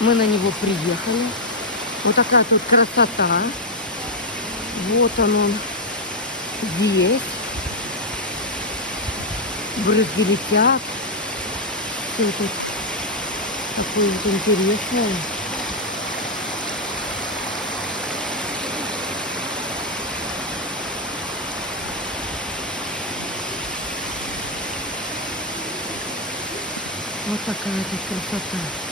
Мы на него приехали. Вот такая тут красота. Вот он здесь. Брызги летят. Все это такое вот интересное. Вот такая тут красота.